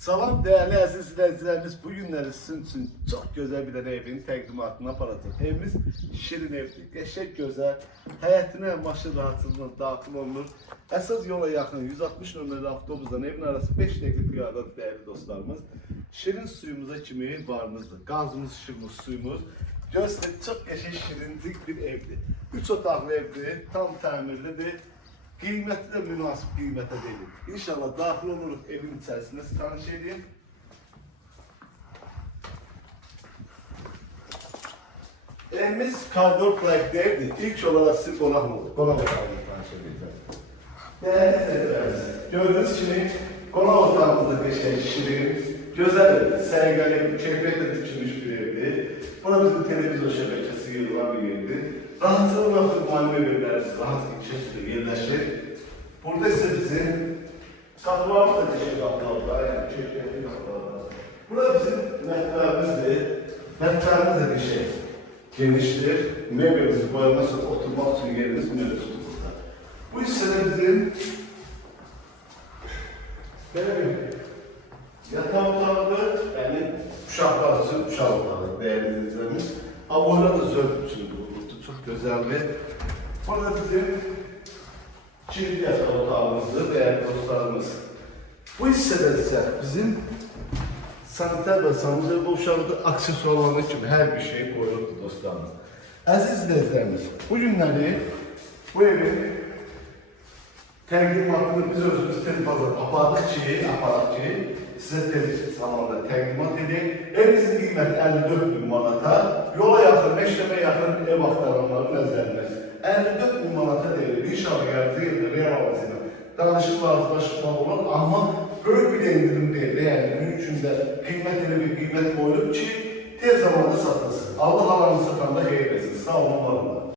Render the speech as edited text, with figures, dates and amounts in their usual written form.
Salam değerli əziz izləyicilərimiz, bu günləri sizin üçün çox gözəl bir dənə evin təqdimatına aparacaq. Evimiz şirin evdir, qəşəng gözəl, həyətinə maşın rahatsızlığına daxil olunur. Əsas yola yaxın 160 nömrəli avtobusdan evin arası 5 dəqiqə piyadadır değerli dostlarımız. Şirin suyumuza kimi varımızdır. Qazımız, işığımız, suyumuz. Göstərək çox qəşəng şirincik bir evdir. 3 otaqlı evdir, tam təmirlidir. Qiyməti də münasib qiymətə deyilir. İnşallah daxil oluruq evin içərisində, sizi tanış edeyim. Evimiz koridor plakdeydi. İlk olarak sizi qonaq otağını tanış edeceğim. Değerli izləyicilərimiz, gördüğünüz kimi qonaq otağımızda qəşəng, şirin, gözəl, sərgəli, keyfiyyətlə tikilmiş bir evdir. Buna bizim televizyon şəbəkəsi yığılan bir yerdir. Rahatçılıqla müayinə evlərimiz rahat bir şəkildə yerləşir. Burada ise bizim qapılarımız da qəşəng qapılardır, yəni keyfiyyətli qapılardır. Burada bizim mətbəximizdir. Mətbəximiz də qəşəng, genişdir. Mebelimizi qoyulmaq üçün oturmaq üçün yerimiz mövcuddur burada. Bu hissədə bizim belə bir yataq otağıdır, yəni uşaqlar üçün uşaq otağı değerli izləyicilərimiz. Aboylar da zövq üçün qurulubdur, çox gözəldir. Burada bizim kilit yataq otağımızdır değerli dostlarımız. Bu hissədə isə bizim sanitar və sanitär boşaltı aksesuarları kimi hər bir şey qoyulubdur dostlarımız. Əziz izləyicilərimiz, bu günləri bu evin təqdimatını biz özümüz telefazdan aparaq ki, sizə tez zamanda təqdimat edək. Evimizin qiyməti 54.000 manata, yola yaxın, məktəbə yaxın ev axtaranları nəzərində 54.000 manata deyilir. İnşallah gələcək ildə real alıcıyla danışıb razılaşmaq olar, amma böyük bir indirim deyil. Yəni gün içində qiymət elə bir qiymət qoyulub ki, tez zamanda satılsın. Allah alanı satanda xeyir versin. Sağ olun, var olun.